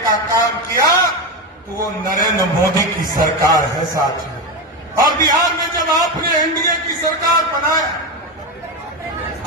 का काम किया तो वो नरेंद्र मोदी की सरकार है साथियों। और बिहार में जब आपने एनडीए की सरकार बनाया,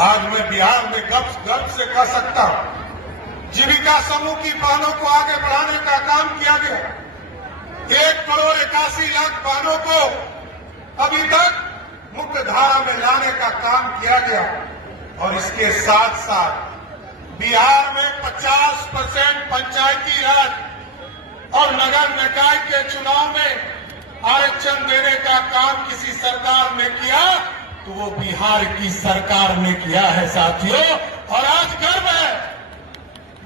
आज मैं बिहार में गर्व से कह सकता हूं, जीविका समूह की बहनों को आगे बढ़ाने का काम किया गया। 1,81,00,000 बहनों को अभी तक मुख्य धारा में लाने का काम किया गया। और इसके साथ साथ बिहार में 50% पंचायती राज और नगर निकाय के चुनाव में आरक्षण देने का काम किसी सरकार ने किया तो वो बिहार की सरकार ने किया है साथियों। और आज गर्व है,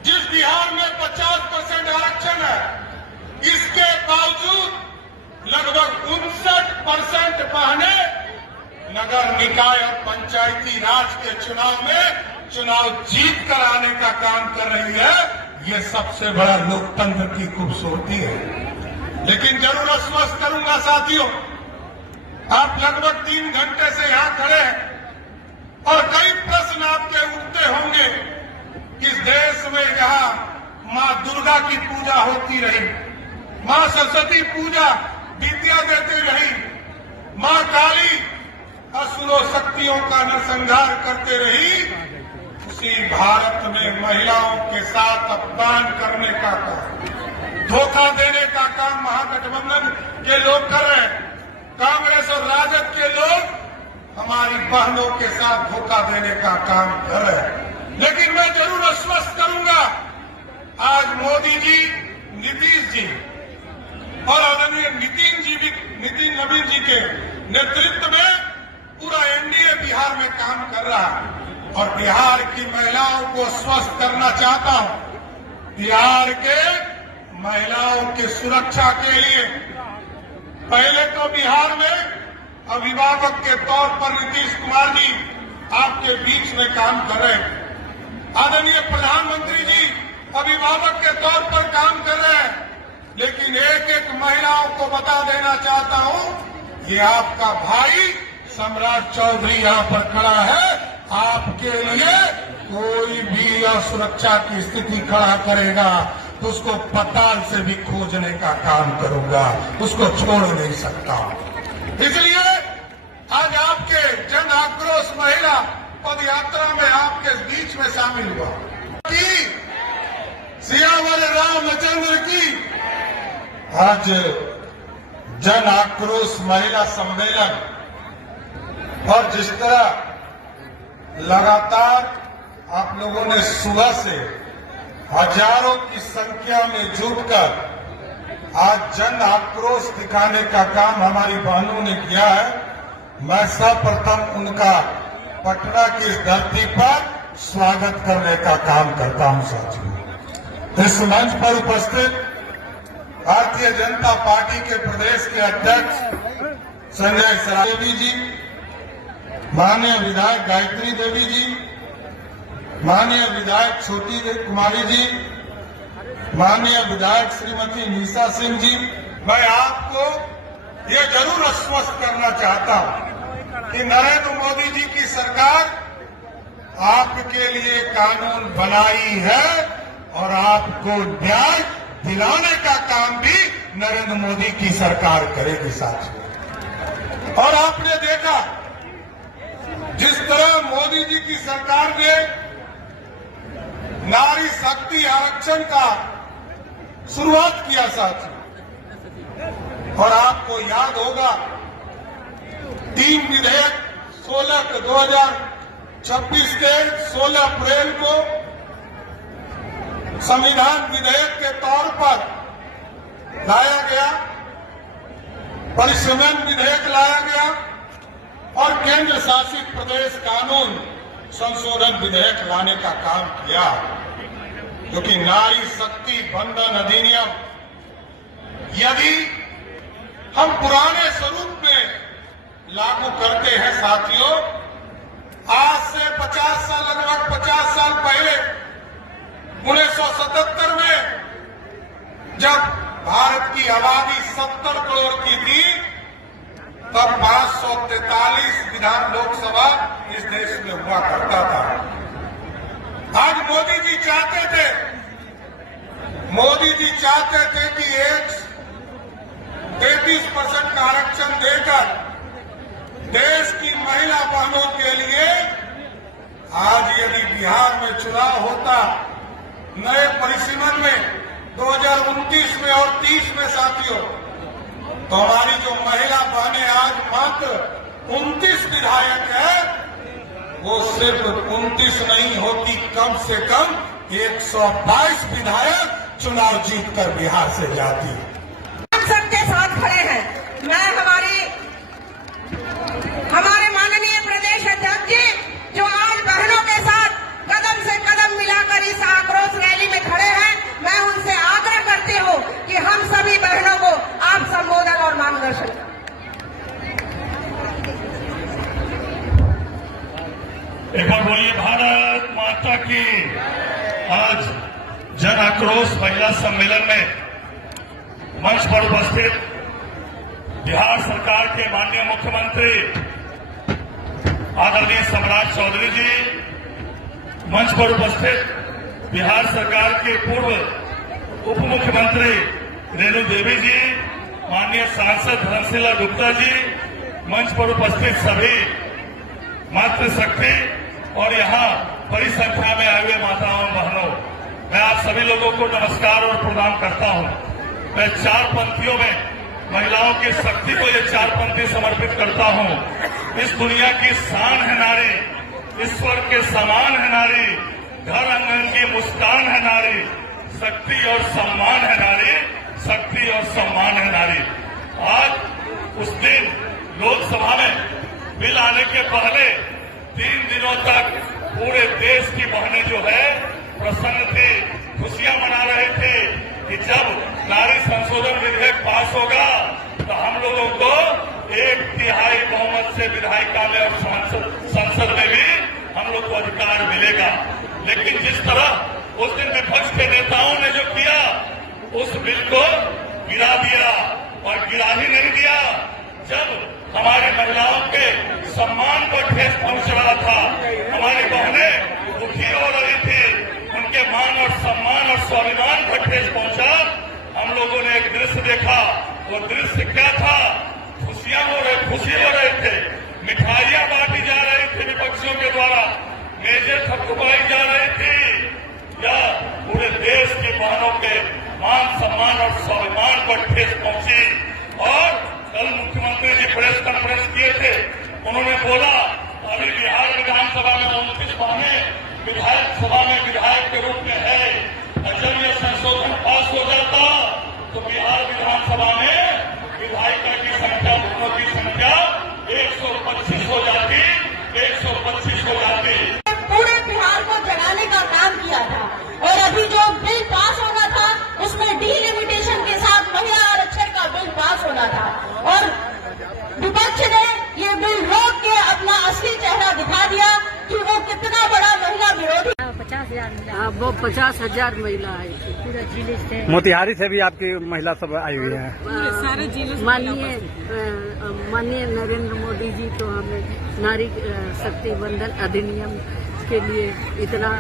जिस बिहार में 50% आरक्षण है, इसके बावजूद लगभग 59% बहनें नगर निकाय और पंचायती राज के चुनाव में चुनाव जीत कर आने का काम कर रही है। ये सबसे बड़ा लोकतंत्र की खूबसूरती है। लेकिन जरूर आश्वस्त करूंगा साथियों, आप लगभग 3 घंटे से यहां खड़े हैं और कई प्रश्न आपके उठते होंगे। इस देश में जहां मां दुर्गा की पूजा होती रही, मां सरस्वती पूजा विद्या देती रही, मां काली असुरों शक्तियों का नरसंहार करते रही, उसी भारत में महिलाओं के साथ अपमान करने का काम, धोखा देने का काम महागठबंधन के लोग कर रहे हैं। कांग्रेस और राजद के लोग हमारी बहनों के साथ धोखा देने का काम कर रहे हैं। लेकिन मैं जरूर आश्वस्त करूंगा, आज मोदी जी, नीतीश जी और आदरणीय नितिन नवीन जी के नेतृत्व में पूरा एनडीए बिहार में काम कर रहा है। और बिहार की महिलाओं को स्वस्थ करना चाहता हूं। बिहार के महिलाओं की सुरक्षा के लिए पहले तो बिहार में अभिभावक के तौर पर नीतीश कुमार जी आपके बीच में काम कर रहे हैं। आदरणीय प्रधानमंत्री जी अभिभावक के तौर पर काम कर रहे हैं। लेकिन एक एक महिलाओं को बता देना चाहता हूं, ये आपका भाई सम्राट चौधरी यहां पर खड़ा है। आपके लिए कोई भी असुरक्षा की स्थिति खड़ा करेगा तो उसको पताल से भी खोजने का काम करूंगा, उसको छोड़ नहीं सकता। इसलिए आज आपके जन आक्रोश महिला पद यात्रा में आपके बीच में शामिल हुआ कि सियावर रामचंद्र की आज जन आक्रोश महिला सम्मेलन और जिस तरह लगातार आप लोगों ने सुबह से हजारों की संख्या में जुटकर आज जन आक्रोश दिखाने का काम हमारी बहनों ने किया है। मैं सर्वप्रथम उनका पटना की इस धरती पर स्वागत करने का काम करता हूं साथियों। इस मंच पर उपस्थित भारतीय जनता पार्टी के प्रदेश के अध्यक्ष संजय सरावगी जी, माननीय विधायक गायत्री देवी जी, माननीय विधायक छोटी कुमारी जी, माननीय विधायक श्रीमती निशा सिंह जी, मैं आपको ये जरूर आश्वस्त करना चाहता हूं कि नरेंद्र मोदी जी की सरकार आपके लिए कानून बनाई है और आपको न्याय दिलाने का काम भी नरेंद्र मोदी की सरकार करेगी साथियों। और आपने देखा जिस तरह मोदी जी की सरकार ने नारी शक्ति आरक्षण का शुरुआत किया साथियों, और आपको याद होगा 3 विधेयक 2026 के 16 अप्रैल को संविधान विधेयक के तौर पर लाया गया, परिसीमन विधेयक लाया गया और केंद्र शासित प्रदेश कानून संशोधन विधेयक लाने का काम किया। क्योंकि नारी शक्ति बंधन अधिनियम यदि हम पुराने स्वरूप में लागू करते हैं साथियों, आज से 50 साल लगभग 50 साल पहले 1977 में जब भारत की आबादी 70 करोड़ की थी, तब 543 विधान लोकसभा इस देश में हुआ करता था। आज मोदी जी चाहते थे, मोदी जी चाहते थे कि 33% का आरक्षण देकर देश की महिला बहनों के लिए आज यदि बिहार में चुनाव होता नए परिसीमन में 2029 में और 30 में साथियों, तो हमारी जो महिला बहनें आज मात्र 29 विधायक है, वो सिर्फ 29 नहीं होती, कम से कम 122 विधायक चुनाव जीतकर बिहार से जाती। हम सबके साथ खड़े हैं। मैं हमारे माननीय प्रदेश अध्यक्ष जी जो आज बहनों के साथ कदम से कदम मिलाकर इस आक्रोश रैली में खड़े हैं, मैं उनसे आग्रह करती हूं कि हम सभी बहनों को आप संबोधन और मार्गदर्शन करें। एक बार बोलिए भारत माता की। आज जन आक्रोश महिला सम्मेलन में मंच पर उपस्थित बिहार सरकार के माननीय मुख्यमंत्री आदरणीय सम्राट चौधरी जी, मंच पर उपस्थित बिहार सरकार के पूर्व उप मुख्यमंत्री रेणु देवी जी, माननीय सांसद धर्मशिला गुप्ता जी, मंच पर उपस्थित सभी मातृशक्ति और यहाँ बड़ी संख्या में आए हुए माताओं बहनों, मैं आप सभी लोगों को नमस्कार और प्रणाम करता हूँ। मैं चार पंक्तियों में महिलाओं की शक्ति को ये चार पंक्ति समर्पित करता हूँ। इस दुनिया की शान है नारी, ईश्वर के समान है नारी, घर आंगन की मुस्कान है नारी, शक्ति और सम्मान है नारी, शक्ति और सम्मान है नारी। आज उस दिन लोकसभा में बिल आने के पहले 3 दिनों तक पूरे देश की बहनें जो है प्रसन्न थी, खुशियां मना रहे थे कि जब नारी संशोधन विधेयक पास होगा तो हम लोगों को 1/3 बहुमत से विधायिका में और संसद में भी हम लोग को अधिकार मिलेगा। लेकिन जिस तरह उस दिन विपक्ष के नेताओं ने जो किया, उस बिल को गिरा दिया और गिरा ही नहीं दिया। जब हमारी महिलाओं के सम्मान को ठेस पहुंच रहा था, हमारी बहनें दुखी हो रही थी, उनके मान और सम्मान और स्वाभिमान को ठेस पहुंचा, हम लोगों ने एक दृश्य देखा। वो दृश्य क्या था? खुशी हो रहे थे, मिठाइयां बांटी जा रही थी विपक्षियों के द्वारा, मेजें थपथपाई जा रही थी। या पूरे देश की बहनों के मान सम्मान और स्वाभिमान को ठेस पहुंची। और कल मुख्यमंत्री जी प्रेस कॉन्फ्रेंस किए थे, उन्होंने बोला अभी बिहार विधानसभा में 29 बहनें विधायक सभा में विधायक के रूप में है, जब यह संशोधन पास हो जाता तो बिहार विधानसभा में विधायिका की संख्या, बहनों की संख्या 125 हो जाती, 125 हो जाती। पूरे बिहार को जगाने का काम किया था और अभी जो बिल पास होना था उसमें डिलिमिटेशन के साथ महिला आरक्षण का बिल पास होना था और विपक्ष ने ये बिल रोक के अपना असली चेहरा दिखा दिया कि वो कितना बड़ा महिला विरोधी। 50,000 वो 50,000 महिला आई थी पूरा जिले से। मोतिहारी से भी आपकी महिला सब आई हुई है। सारे जिले माननीय नरेंद्र मोदी जी तो हमें नारी शक्ति बंधन अधिनियम के लिए इतना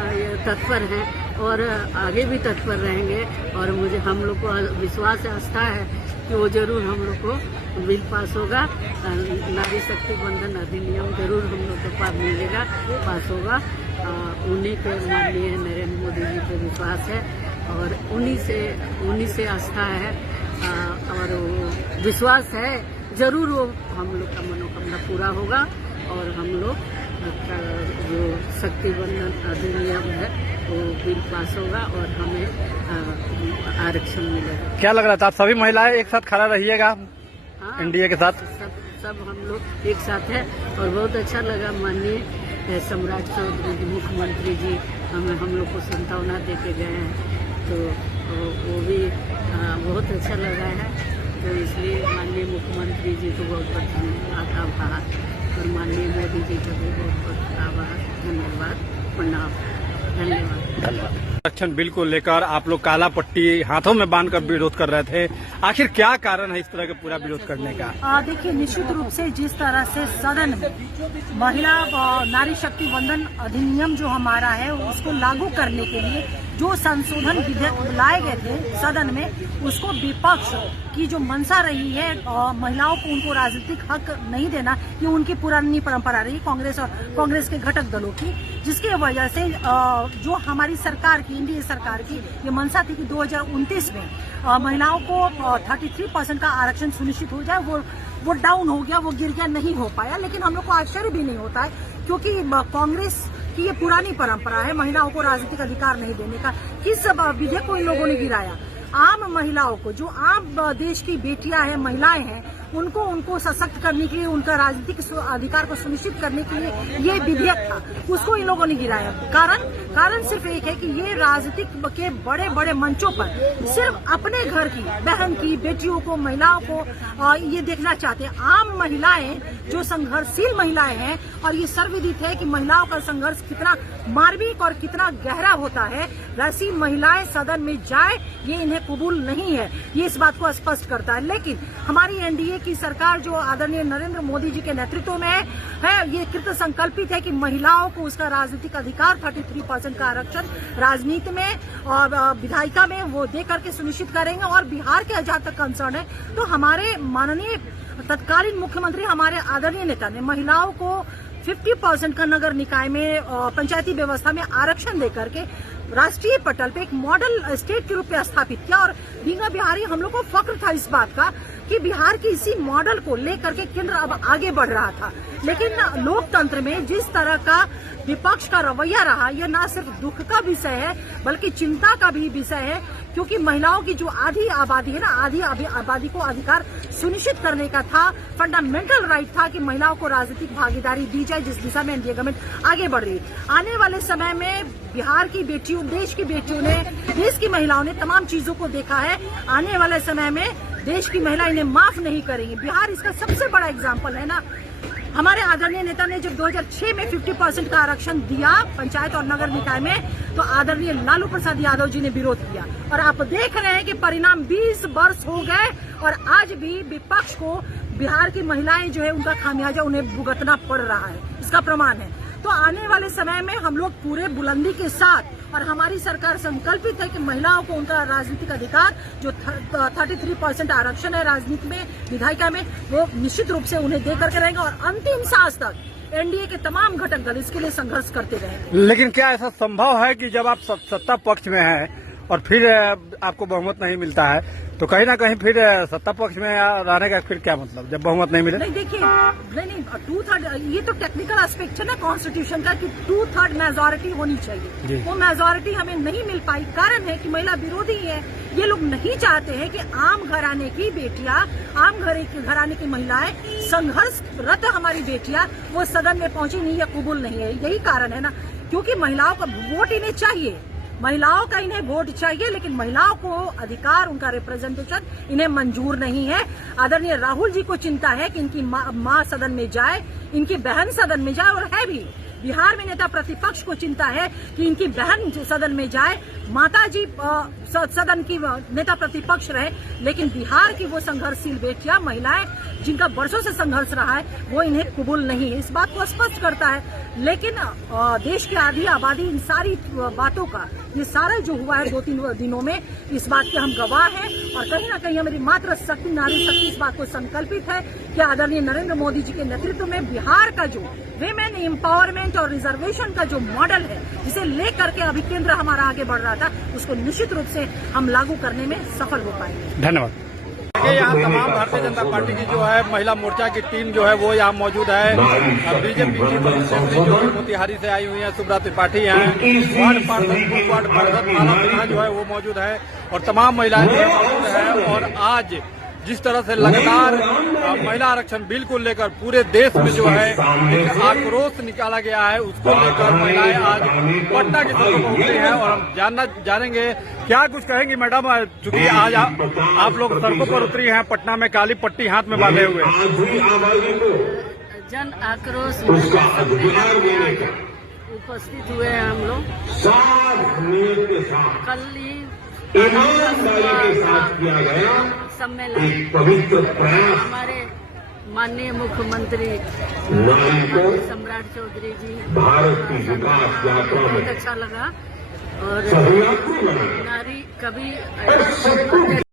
तत्पर हैं और आगे भी तत्पर रहेंगे। और मुझे हम लोग को विश्वास है, आस्था है कि वो जरूर हम लोग को बिल पास होगा, नारी शक्ति बंधन अधिनियम जरूर हम लोग को पास मिलेगा, पास होगा। उन्हीं पे माननीय नरेंद्र मोदी जी पे विश्वास है और उन्हीं से आस्था है और विश्वास है जरूर वो हम लोग का मनोकामना पूरा होगा और हम लोग जो शक्ति बंधन अधिनियम है वो बिल पास होगा और हमें आरक्षण मिलेगा। क्या लग रहा था? आप सभी महिलाएं एक साथ खड़ा रहिएगा एनडीए के साथ? सब हम लोग एक साथ है और बहुत अच्छा लगा। माननीय सम्राट चौधरी मुख्यमंत्री जी हम लोग को सांत्वना दे के गए हैं, तो वो भी बहुत अच्छा लगा है। तो इसलिए माननीय मुख्यमंत्री जी को बहुत बहुत धन्यवाद, आभार और माननीय मोदी जी का भी बहुत बहुत आभार, धन्यवाद, प्रणाम, धन्यवाद। आरक्षण बिल को लेकर आप लोग काला पट्टी हाथों में बांधकर विरोध कर रहे थे, आखिर क्या कारण है इस तरह का पूरा विरोध करने का? देखिए, निश्चित रूप से जिस तरह से सदन में महिला नारी शक्ति बंधन अधिनियम जो हमारा है उसको लागू करने के लिए जो संशोधन विधेयक लाए गए थे सदन में, उसको विपक्ष की जो मंशा रही है महिलाओं को उनको राजनीतिक हक नहीं देना, ये उनकी पुरानी परंपरा रही कांग्रेस और कांग्रेस के घटक दलों की, जिसकी वजह से जो हमारी सरकार की, एनडीए सरकार की ये मंशा थी कि 2029 में महिलाओं को 33% का आरक्षण सुनिश्चित हो जाए, वो डाउन हो गया, वो गिर गया, नहीं हो पाया। लेकिन हम लोग को आश्चर्य भी नहीं होता है, क्योंकि कांग्रेस की ये पुरानी परंपरा है महिलाओं को राजनीतिक अधिकार नहीं देने का। किस विधेयक को इन लोगों ने गिराया? आम महिलाओं को, जो आम देश की बेटियां हैं, महिलाएं हैं, उनको सशक्त करने के लिए, उनका राजनीतिक अधिकार को सुनिश्चित करने के लिए ये विधेयक था, उसको इन लोगों ने गिराया। कारण सिर्फ एक है कि ये राजनीतिक के बड़े बड़े मंचों पर सिर्फ अपने घर की बहन की, बेटियों को, महिलाओं को ये देखना चाहते हैं। आम महिलाएं जो संघर्षशील महिलाएं हैं, और ये सर्वविदित है कि महिलाओं का संघर्ष कितना मार्मिक और कितना गहरा होता है, वैसी महिलाएं सदन में जाए ये इन्हें कबूल नहीं है, ये इस बात को स्पष्ट करता है। लेकिन हमारी एनडीए की सरकार जो आदरणीय नरेंद्र मोदी जी के नेतृत्व में है, ये कृत संकल्पित है कि महिलाओं को उसका राजनीतिक अधिकार 33% का आरक्षण राजनीति में और विधायिका में वो दे करके सुनिश्चित करेंगे। और बिहार के जहाँ तक कंसर्न है, तो हमारे माननीय तत्कालीन मुख्यमंत्री, हमारे आदरणीय नेता ने महिलाओं को 50% का नगर निकाय में, पंचायती व्यवस्था में आरक्षण देकर के राष्ट्रीय पटल पे एक मॉडल स्टेट के रूप में स्थापित किया। और ढींगा बिहारी, हम लोग को फक्र था इस बात का कि बिहार की इसी मॉडल को लेकर के केंद्र अब आगे बढ़ रहा था। लेकिन लोकतंत्र में जिस तरह का विपक्ष का रवैया रहा, यह न सिर्फ दुख का विषय है बल्कि चिंता का भी विषय है, क्योंकि महिलाओं की जो आधी आबादी है ना, आधी आबादी को अधिकार सुनिश्चित करने का था, फंडामेंटल राइट था कि महिलाओं को राजनीतिक भागीदारी दी जाए, जिस दिशा में एनडीए गवर्नमेंट आगे बढ़ रही है। आने वाले समय में बिहार की बेटियों, देश की बेटियों ने, देश की महिलाओं ने तमाम चीजों को देखा है। आने वाले समय में देश की महिला इन्हें माफ नहीं करेंगी। बिहार इसका सबसे बड़ा एग्जाम्पल है ना। हमारे आदरणीय नेता ने जब 2006 में 50% का आरक्षण दिया पंचायत और नगर निकाय में, तो आदरणीय लालू प्रसाद यादव जी ने विरोध किया। और आप देख रहे हैं कि परिणाम 20 वर्ष हो गए और आज भी विपक्ष को बिहार की महिलाएं जो है उनका खामियाजा उन्हें भुगतना पड़ रहा है, इसका प्रमाण है। तो आने वाले समय में हम लोग पूरे बुलंदी के साथ, और हमारी सरकार संकल्पित है कि महिलाओं को उनका राजनीतिक अधिकार जो 33% आरक्षण है राजनीति में, विधायिका में, वो निश्चित रूप से उन्हें दे करके रहेंगे। और अंतिम सांस तक एनडीए के तमाम घटक दल इसके लिए संघर्ष करते रहेंगे। लेकिन क्या ऐसा संभव है कि जब आप सत्ता पक्ष में हैं और फिर आपको बहुमत नहीं मिलता है, तो कहीं ना कहीं फिर सत्ता पक्ष में रहने का फिर क्या मतलब, जब बहुमत नहीं मिले? नहीं, देखिए, नहीं 2/3, ये तो टेक्निकल एस्पेक्ट है ना कॉन्स्टिट्यूशन का कि 2/3 मेजोरिटी होनी चाहिए। वो मेजोरिटी हमें नहीं मिल पाई। कारण है कि महिला विरोधी है। ये लोग नहीं चाहते हैं कि आम घराने की बेटियां, आम घराने की महिलाएं, संघर्षरत हमारी बेटियां वो सदन में पहुंची नहीं या कबूल नहीं है। यही कारण है ना, क्योंकि महिलाओं का वोट इन्हें चाहिए, महिलाओं का इन्हें वोट चाहिए, लेकिन महिलाओं को अधिकार, उनका रिप्रेजेंटेशन इन्हें मंजूर नहीं है। आदरणीय राहुल जी को चिंता है कि इनकी माँ सदन में जाए, इनकी बहन सदन में जाए, और है भी बिहार में नेता प्रतिपक्ष को चिंता है कि इनकी बहन सदन में जाए, माताजी सदन की नेता प्रतिपक्ष रहे, लेकिन बिहार की वो संघर्षशील बेटियां, महिलाएं जिनका वर्षों से संघर्ष रहा है, वो इन्हें कबूल नहीं है। इस बात को स्पष्ट करता है। लेकिन देश की आधी आबादी इन सारी बातों का, ये सारा जो हुआ है 2-3 दिनों में, इस बात के हम गवाह हैं। और कहीं ना कहीं हमारी मातृ शक्ति, नारी शक्ति इस बात को संकल्पित है कि आदरणीय नरेंद्र मोदी जी के नेतृत्व में बिहार का जो विमेन एम्पावरमेंट और रिजर्वेशन का जो मॉडल है, जिसे लेकर के अभी केंद्र हमारा आगे बढ़ रहा था, उसको निश्चित रूप से हम लागू करने में सफल हो पाएंगे। धन्यवाद। यहाँ तमाम भारतीय जनता पार्टी की जो है महिला मोर्चा की टीम जो है वो यहाँ मौजूद है। बीजेपी की जो मोतिहारी से आई हुई है, सुब्रत त्रिपाठी हैं, वार्ड पार्षद माला सिन्हा जो है वो मौजूद है, और तमाम महिलाएं मौजूद है। और आज जिस तरह से लगातार महिला आरक्षण बिल को लेकर पूरे देश में जो है एक आक्रोश निकाला गया है, उसको लेकर महिलाएं आज पटना की सड़कों पर उतरी हैं। और हम जानेंगे क्या कुछ कहेंगी मैडम, चूंकि आज आप लोग सड़कों पर उतरी हैं, पटना में काली पट्टी हाथ में बांधे हुए। जन आक्रोश उपस्थित हुए हैं हम लोग। कल ही सम्मेलन हमारे माननीय मुख्यमंत्री सम्राट चौधरी जी, भारत की विकास यात्रा में बहुत अच्छा लगा। और नारी कभी